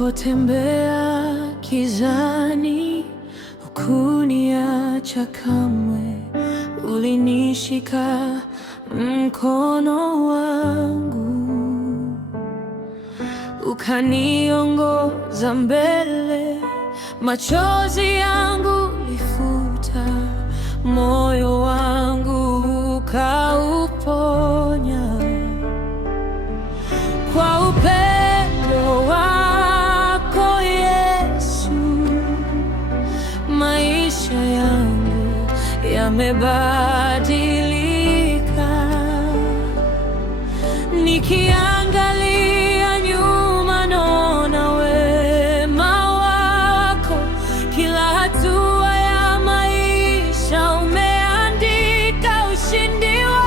Nilipotembea gizani, hukuniacha kamwe. Ulinishika mkono wangu, ukaniongoza mbele. Machozi yangu ulifuta, moyo wangu ukauponya. Kwa upendo wako Yesu, maisha yangu yamebadilika. Nikiangalia nyuma, naona wema wako. Kila hatua ya maisha umeandika ushindi wangu.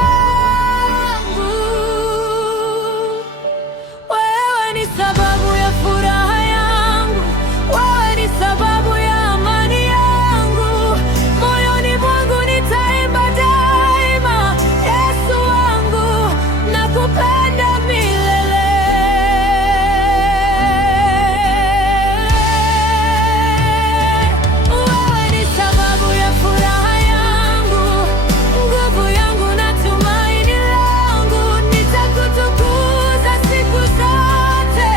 Wewe ni sababu ya furaha yangu, wewe ni sababu ya amani yangu. Moyoni mwangu nitaimba daima, Yesu wangu, nakupenda milele. Wewe ni sababu ya furaha yangu, nguvu yangu na tumaini langu. Nitakutukuza siku zote,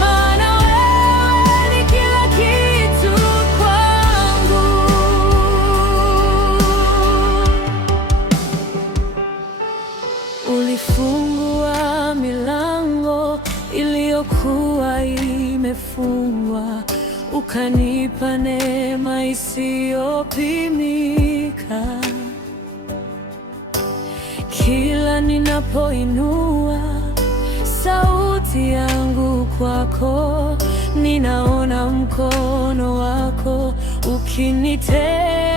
maana wewe ni kila kitu kwangu. Ulifungua milango iliyokuwa imefungwa, ukanipa neema isiyopimika. Kila ninapoinua sauti yangu kwako, ninaona mkono wako ukinitetea.